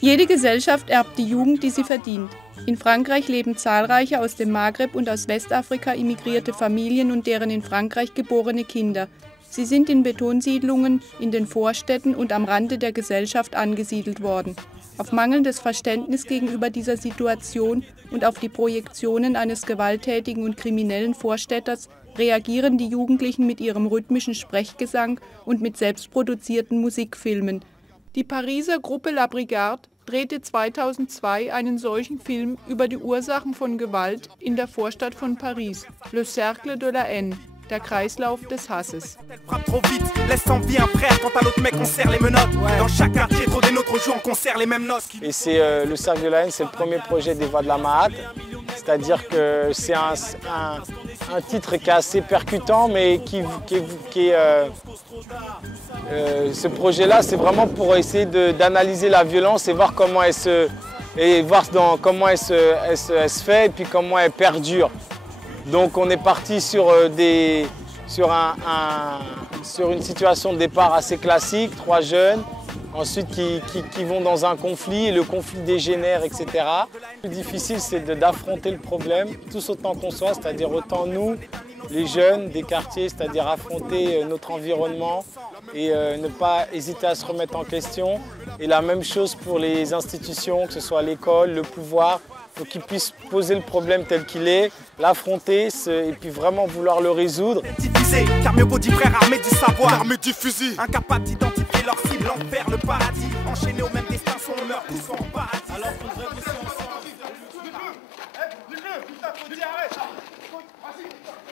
Jede Gesellschaft erbt die Jugend, die sie verdient. In Frankreich leben zahlreiche aus dem Maghreb und aus Westafrika immigrierte Familien und deren in Frankreich geborene Kinder. Sie sind in Betonsiedlungen, in den Vorstädten und am Rande der Gesellschaft angesiedelt worden. Auf mangelndes Verständnis gegenüber dieser Situation und auf die Projektionen eines gewalttätigen und kriminellen Vorstädters reagieren die Jugendlichen mit ihrem rhythmischen Sprechgesang und mit selbstproduzierten Musikfilmen. Die Pariser Gruppe La Brigade drehte 2002 einen solchen Film über die Ursachen von Gewalt in der Vorstadt von Paris, Le Cercle de la Haine, der Kreislauf des Hasses. Et c'est Le Cercle de la Haine, c'est le premier projet des Voix de la Mahate, c'est-à-dire que c'est un titre qui est assez percutant, mais ce projet-là, c'est vraiment pour essayer d'analyser la violence et voir comment elle se fait et puis comment elle perdure. Donc on est parti sur une situation de départ assez classique, 3 jeunes, ensuite qui vont dans un conflit, et le conflit dégénère, etc. Le plus difficile, c'est d'affronter le problème, tous autant qu'on soit, c'est-à-dire autant nous, les jeunes des quartiers, c'est-à-dire affronter notre environnement et ne pas hésiter à se remettre en question. Et la même chose pour les institutions, que ce soit l'école, le pouvoir, pour qu'ils puissent poser le problème tel qu'il est, l'affronter et puis vraiment vouloir le résoudre. Car mieux vaut 10 frères armés du savoir, armés du fusil, incapables d'identifier leur cible, l'enfer, le paradis, enchaînés au même destin, sont meurt, tous en paradis. Alors putain, faut dire arrête. Vas-y,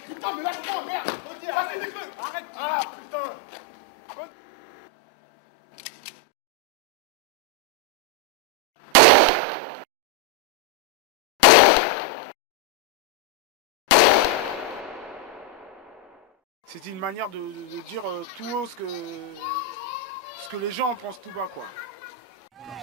putain, mais lâche-moi, merde. Vas-y, dis-le, arrête. Ah, putain. C'était une manière de dire tout haut ce que les gens en pensent tout bas, quoi.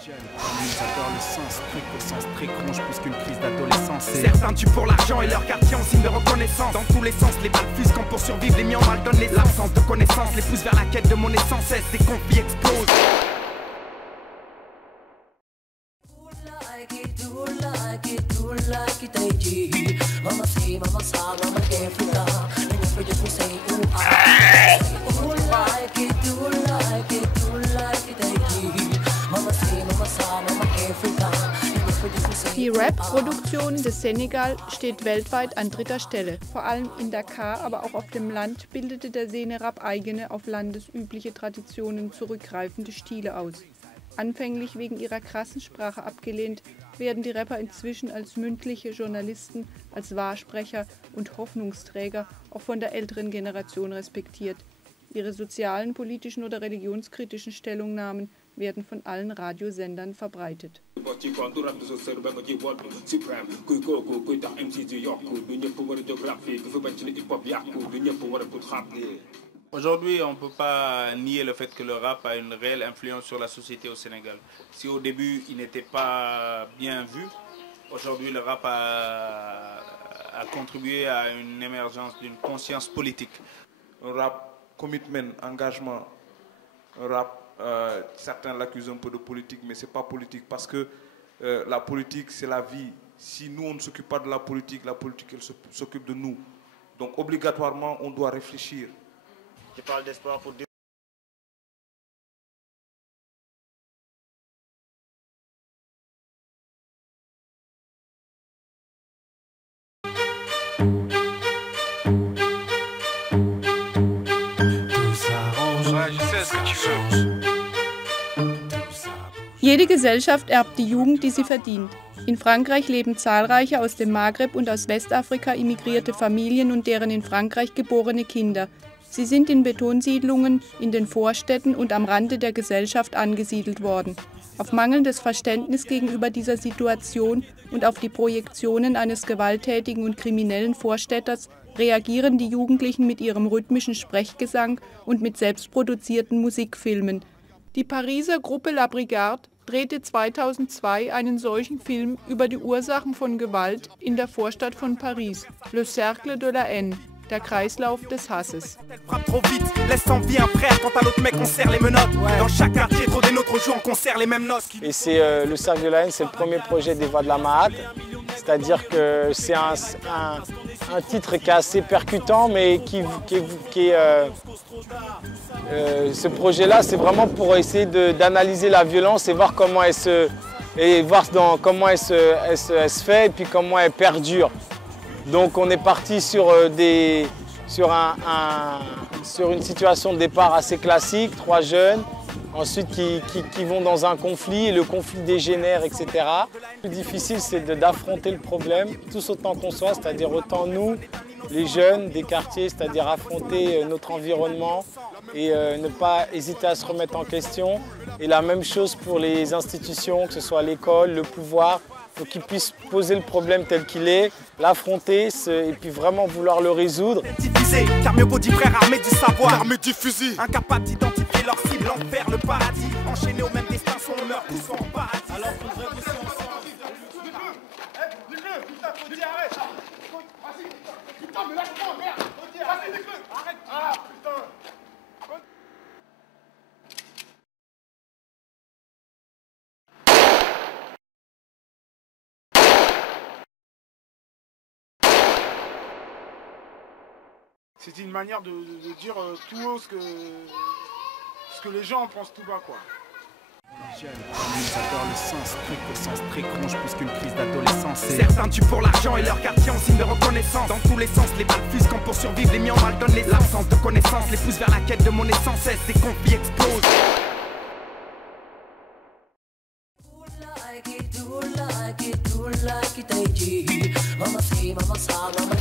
J'adore le sens, truc au sens très con, je pousse qu'une crise d'adolescence. Certains tuent pour l'argent et leur quartier en signe de reconnaissance. Dans tous les sens, les balles fusent quand pour survivre, les mis en mal donnent les absences de connaissances. Les pousse vers la quête de mon essence, des conflits explosent. Die Rap-Produktion des Senegal steht weltweit an 3. Stelle. Vor allem in Dakar, aber auch auf dem Land bildete der Sene-Rap eigene, auf landesübliche Traditionen zurückgreifende Stile aus. Anfänglich wegen ihrer krassen Sprache abgelehnt, werden die Rapper inzwischen als mündliche Journalisten, als Wahrsprecher und Hoffnungsträger auch von der älteren Generation respektiert. Ihre sozialen, politischen oder religionskritischen Stellungnahmen werden von allen Radiosendern verbreitet. Aujourd'hui, on ne peut pas nier le fait que le rap a une réelle influence sur la société au Sénégal. Si au début, il n'était pas bien vu, aujourd'hui, le rap a contribué à une émergence d'une conscience politique. Un rap commitment, engagement, un rap, certains l'accusent un peu de politique, mais ce n'est pas politique parce que la politique, c'est la vie. Si nous, on ne s'occupe pas de la politique, elle s'occupe de nous. Donc, obligatoirement, on doit réfléchir. Je parle d'espoir pour dire. Jede Gesellschaft erbt die Jugend, die sie verdient. In Frankreich leben zahlreiche aus dem Maghreb und aus Westafrika immigrierte Familien und deren in Frankreich geborene Kinder. Sie sind in Betonsiedlungen, in den Vorstädten und am Rande der Gesellschaft angesiedelt worden. Auf mangelndes Verständnis gegenüber dieser Situation und auf die Projektionen eines gewalttätigen und kriminellen Vorstädters reagieren die Jugendlichen mit ihrem rhythmischen Sprechgesang und mit selbstproduzierten Musikfilmen. Die Pariser Gruppe La Brigade drehte 2002 einen solchen Film über die Ursachen von Gewalt in der Vorstadt von Paris, Le Cercle de la Haine, der Kreislauf des Hasses. Frappe trop vite, laisse en vie un frère quand à l'autre mec on serre les menottes. Dans chaque quartier, trop des nôtres jouent en concert les mêmes notes. Et c'est le Cercle de la Haine, c'est le premier projet des Voix de la Mahat. C'est-à-dire que c'est un titre qui est assez percutant, mais ce projet-là, c'est vraiment pour essayer d'analyser la violence et voir comment elle se fait et puis comment elle perdure. Donc on est parti sur une situation de départ assez classique, 3 jeunes, ensuite qui vont dans un conflit et le conflit dégénère, etc. Le plus difficile, c'est d'affronter le problème tous autant qu'on soit, c'est-à-dire autant nous, les jeunes des quartiers, c'est-à-dire affronter notre environnement et ne pas hésiter à se remettre en question. Et la même chose pour les institutions, que ce soit l'école, le pouvoir, pour qu'ils puissent poser le problème tel qu'il est, l'affronter et puis vraiment vouloir le résoudre. Divisé, car mieux vaut 10 frères armés du savoir, armés du fusil, incapables d'identifier leur cible, l'enfer, le paradis, enchaînés au même destin, soit on meurt, tous en paradis. Alors qu'on devrait bosser ensemble. Putain, arrête. Putain, mais lâche-moi, merde. Vas-y, dis-le. Arrête. Ah, putain. C'était une manière de dire tout haut ce que les gens en pensent tout bas, quoi. J'adore le sens strict, au sens très cronche plus qu'une crise d'adolescence. Certains tuent pour l'argent et leur quartier en signe de reconnaissance. Dans tous les sens, les balles fusent quand pour survivre les miens mal donnent les absences de connaissances. Les poussent vers la quête de monnaie sans cesse, des conflits explosent. Mama sa, mama